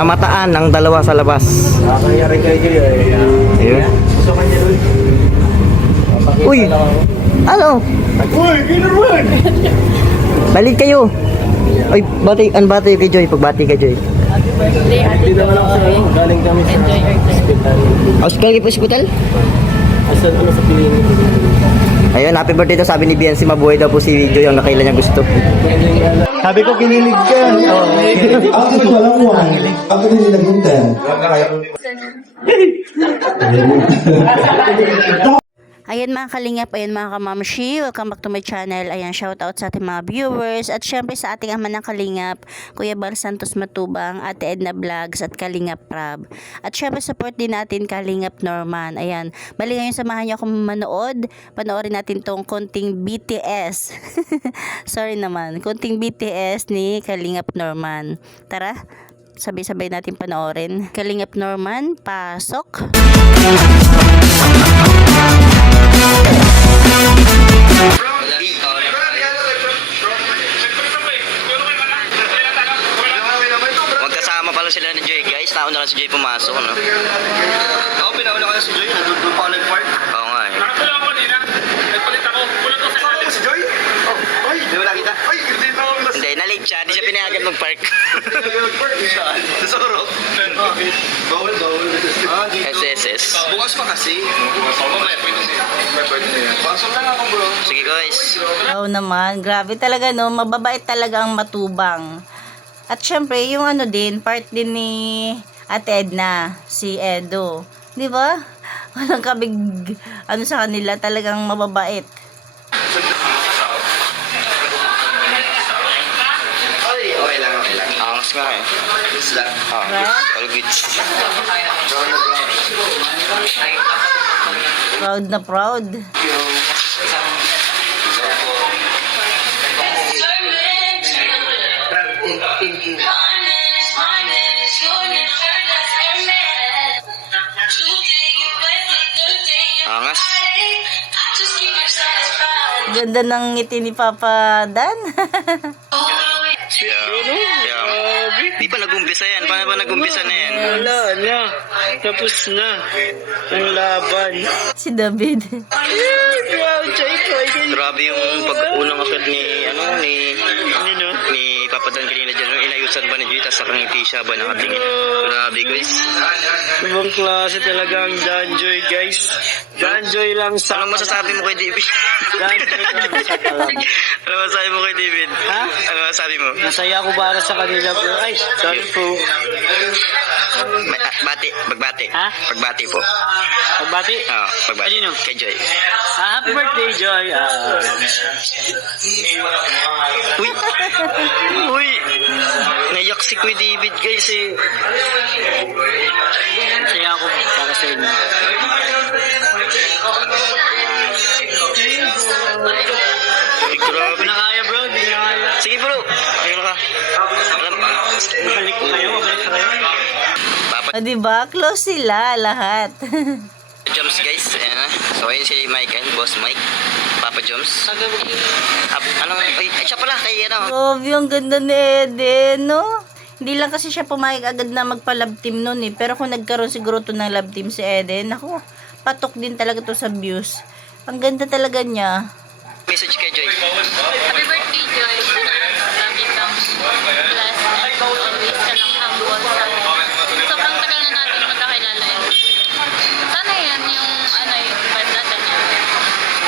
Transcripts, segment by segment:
namataan ang dalawa sa labas. Nakakayari kayo eh. Ayun. Gusto kanya doon. Uy! Ano? Uy, ginawan! Balik kayo. Ay, bati kay Joy. Pagbati kay Joy. Hindi naman ako sa ano. Galing kami sa hospital. Hospital kayo po hospital? Asan kami sa Pilipinas. Ayun, happy birthday daw. Sabi ni Biancy, mabuhay daw po si Joy ang nakailan niya gusto. Sabi ko kinilig ka. Ako ito walang uwan. Ako din nilaguntan. Ayan mga kalingap, ayan mga kamamshi, welcome back to my channel. Ayan, shoutout sa ating mga viewers at syempre sa ating ama ng kalingap, Kuya Bar Santos Matubang, Ate Edna Vlogs at Kalingap Prab. At syempre support din natin Kalingap Norman. Ayan, bali ngayon samahan niyo akong manood. Panoorin natin tong konting BTS. Sorry naman, konting BTS ni Kalingap Norman. Tara, sabay-sabay natin panoorin. Kalingap Norman, pasok! Magkasama pala sila ni Joy, guys. Nauna lang si Joy pumasok, no? Ako pinauna ka na si Joy. Nandun pa ako nag-park. Oo nga eh. Nakatula ako kanina. Nagpalit ako. Kulot ko sa Ako si Joy? Oh, ay, di mo nakita? Ay, hindi na ako nas... Hindi, na-late siya. Di siya pinayagan mag-park. Nag-park saan? Sa Sorok? Bawal. Ah, dito. SSS. Bukas pa kasi. Mamaya, pwede siya. Pasok lang ako, bro. Sige, guys. Wow naman, grabe talaga no, mababait talaga ang Matubang. At syempre, yung ano din, part din ni Ate Edna, si Edo. Di ba? Walang kabig, ano sa kanila, talagang mababait. Okay lang. Angas nga eh. Isla. All good. Proud na proud. Angas. Ganda ng ngiti ni Papa Dan. Di pa nag-umpisa yan. Paano ba nag-umpisa na yan? Wala na. Tapos na. Ang laban. Si David. Grabe yung pag-unang akit ni Papa Dan kanina dyan. Inayusan ba ni Joy, tapos nakangiti siya ba nakatingin. Grabe, guys. Ibang klase talaga ang Danjoy, guys. Danjoy lang sa... Anong masasabi mo kay David? Danjoy lang sa talag. Ano masasabi mo kay David? Ha? Ano masasabi mo? Nasaya ako para sa kanila, bro. Ay, sorry po. Pagbati. Ha? Pagbati po. Pagbati? Oo, pagbati. Kanino? Kay Joy. Happy birthday, Joy. Uy! Naiyak si Kuya David, guys eh. Nasaya ako para sa inyo. Grabe. Hindi na kaya, bro. Hindi na kaya. Sige bro, ayun ka. Alam pa. Mabalik ko kayo. Mabalik ko kayo. Papa O diba? Close sila lahat. Joms, guys. Ayan na. So ayun si Michael, Boss Mike. Papa Joms. Siya pala kay ano. Grabe, ang ganda ni Eden, no? Hindi lang kasi siya pumayag agad na magpa-love team nun eh. Pero kung nagkaroon siguro to ng love team si Eden, ako, patok din talaga to sa views. Ang ganda talaga niya. Message kay Joy. Happy birthday, Joy. Sana lagi kang blessed and always ka lang humble sa sobrang tagal na natin magkakilala. Sana yan yung yung vibe natin yan.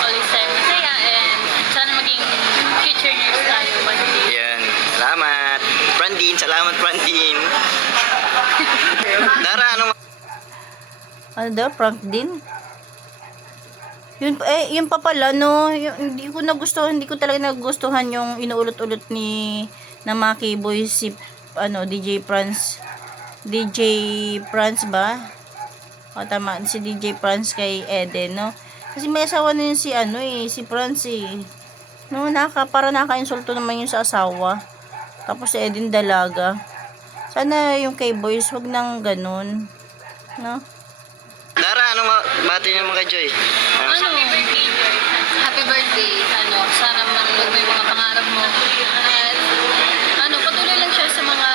Always tayo masaya and sana maging future years tayo one day. Yan. Salamat. Brandin. Salamat, Brandin. Dara, anong... Ano daw? Prank din? Yun pa pala, no? Hindi ko talaga nagustuhan yung inuulot-ulot na Maki Boy si, DJ Franz ba? O tama, si DJ Franz kay Eden, no? Kasi may asawa na yun si Franz eh. No, para naka-insulto naman yun sa asawa. Tapos si Eden dalaga. Sana yung kay Boys, wag nang ganun. No? Dara, anong bati naman kay Joy? Happy birthday, Joy. Happy birthday. Sana manulog mo yung mga pangarap mo. At patuloy lang siya sa mga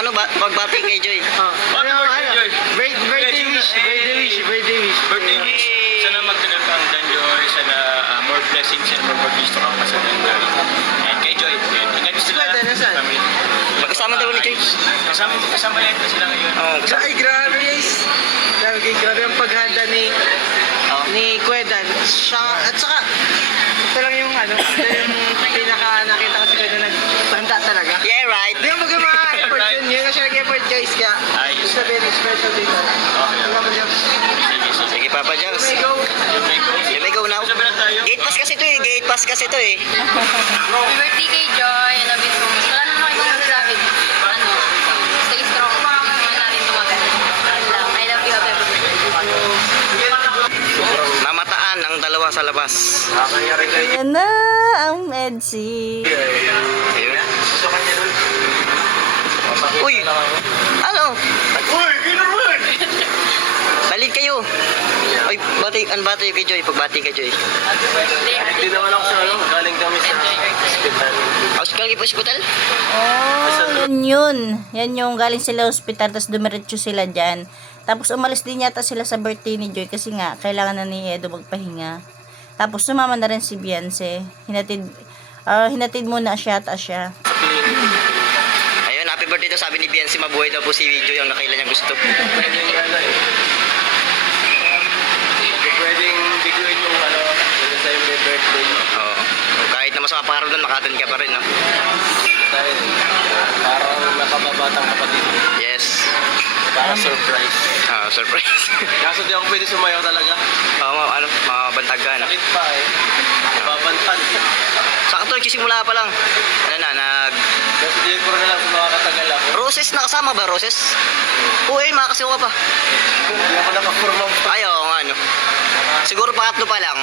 ano ba, pagbati kay Joy. Birthday wish. Birthday wish. Sana magtagal kang Danjoy. Sana more blessings and more gusto kang sa Danjoy. And kay Joy, hanggang sila. Family. Magkasama daw ni Joy. Kasama yan na sila ngayon. Oo, kasama. Ay, grabe guys. Grabe ang paghanda ni Kwedan. Siya, at saka, ito lang yung pinaka nakita ko si Kwedan naghanda talaga. Yeah, right. Hindi mo mga effort yun. Yun na siya nag-effort guys. Kaya, Ayos. sabihin, special dito. Sige, Papa Jones. Let's go. You may go now. Sabi na tayo. Gate pass kasi to eh. Gate pass kasi to eh. Happy birthday kay Joy. I love you so much. Wala naman ako magsasabi. Stay strong. Hindi natin tumagal. Ano lang. I love you. Happy birthday. Namataan ang dalawa sa labas. Yan na ang Medsi. Ayun. Uy! Ano? Uy, ginawan! Balik kayo. Uy, bati kay Joy. Pagbati kay Joy. Hindi naman ako sa galing kami sa hospital. Hospital kayo po hospital? Oh, yun. Yan yung galing sila hospital, tapos dumiretso sila dyan. Tapos umalis din yata sila sa birthday ni Joy kasi nga, kailangan na ni Edo magpahinga. Tapos sumama na rin si Beyonce. Hinatid muna siya at siya. Ayun, happy birthday daw sabi ni Biancy. Mabuhay daw po si Joy ang nakailan niya gusto. Pwedeng biguin yung sa yung birthday. Oo. Kahit na masama pangarap doon, makatan ka pa rin, no? Dahil parang nakababatang kapatid. Yes. Para surprise. Surprise. Kaso di ako pwede sumayaw talaga. Oo, mabantag ka, no? Sakit pa eh. Babantag. Sakto, nagsisimula pa lang. Kasi di ko rin lang makakatagal ako. Roses, nakasama ba, Roses? Oo, makakasiwa ka pa. Hindi ako nakapurmang pa. Ayaw, ano. Siguro pangatlo pa lang.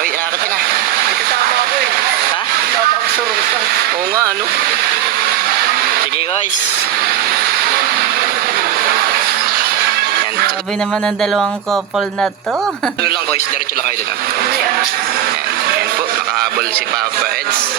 Uy, nakakit ka na. Kasama ako eh. Ha? Kasama ako sa Rosa. Oo nga, ano? Sige, guys. Yan. Sabi naman ng dalawang couple na to. Ano lang, guys. Diretso lang kayo doon. Yan. Yan po. Nakahabol si Papa Eds.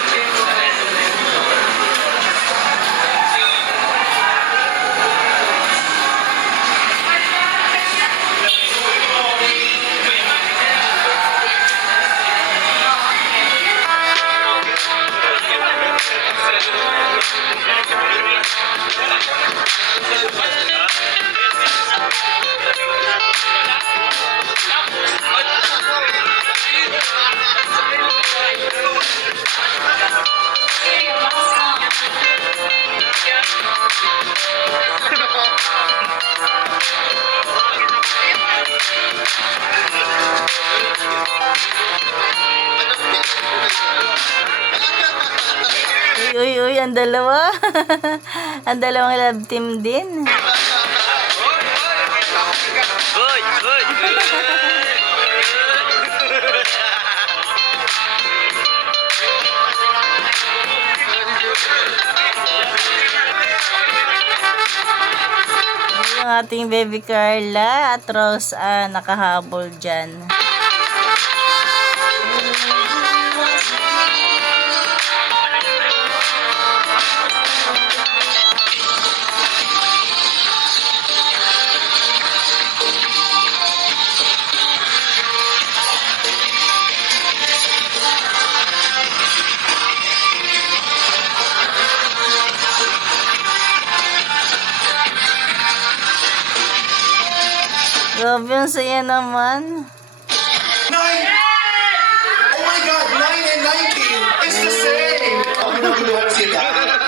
Uy, ang dalawa. Ang dalawang love team din. Uy! Uy! Yung ating baby Carla at Rose nakahabol dyan. Grabe, ang saya naman. 9! Oh my God, 9 and 19! It's the same! Ako na kinuha sila.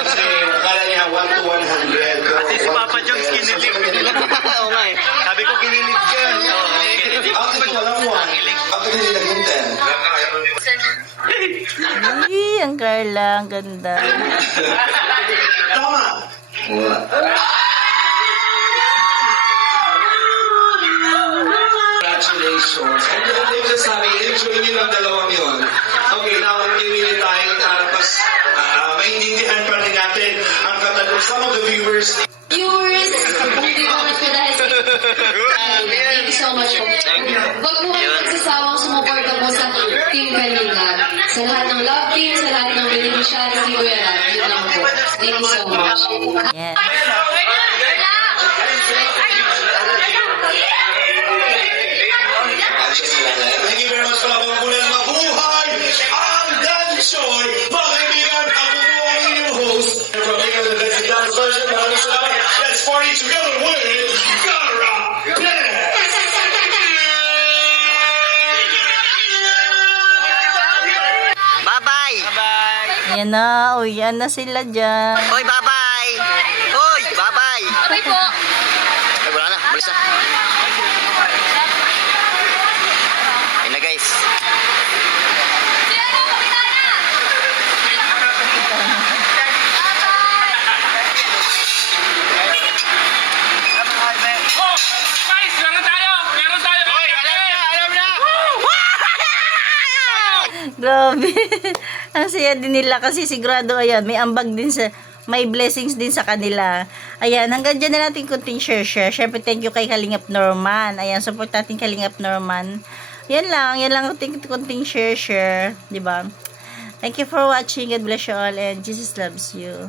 Kasi akala niya 1 to 100. Kasi si Papa Jones kinilig. Oo nga eh. Sabi ko kinilig ka. Ako ito walang 1. Ako din naging 10. Ay, ang Carla, ang ganda. Tama! Congratulations. And then yung sasabi, enjoy nyo lang dalawang yun. Okay, now magpili tayo. Tapos, maintindihan pa rin natin ang katanong. Some of the viewers Viewers, thank you so much for that. Thank you so much. Huwag mo kayong magsasawang sumuporta mo sa Team Kalingap. Sa lahat ng love team, sa lahat ng beneficiary ni Kuya Rab, yun lang po. Thank you so much. Yes. Thank you very much pala mga kulang mabuhay ang Danchoy. Mga kaibigan, ako po ang inyong host. From here, the Dancing Dance version. Maraming salamat. Let's party together with Gara Dance! Bye-bye! Ayan na. Uy, yan na sila dyan. Hoy, bye-bye! Hoy, bye-bye! Okay po. Ay, wala na. Balis na. Ayun na, guys. Grabe. Ang saya din nila kasi sigurado ayan, may ambag din sa may blessings din sa kanila. Ayan, hanggang dyan na natin kunting share. Syempre, thank you kay Kalingap Norman. Ayan, support natin Kalingap Norman. Yan lang kunting share, 'di ba? Thank you for watching. God bless you all and Jesus loves you.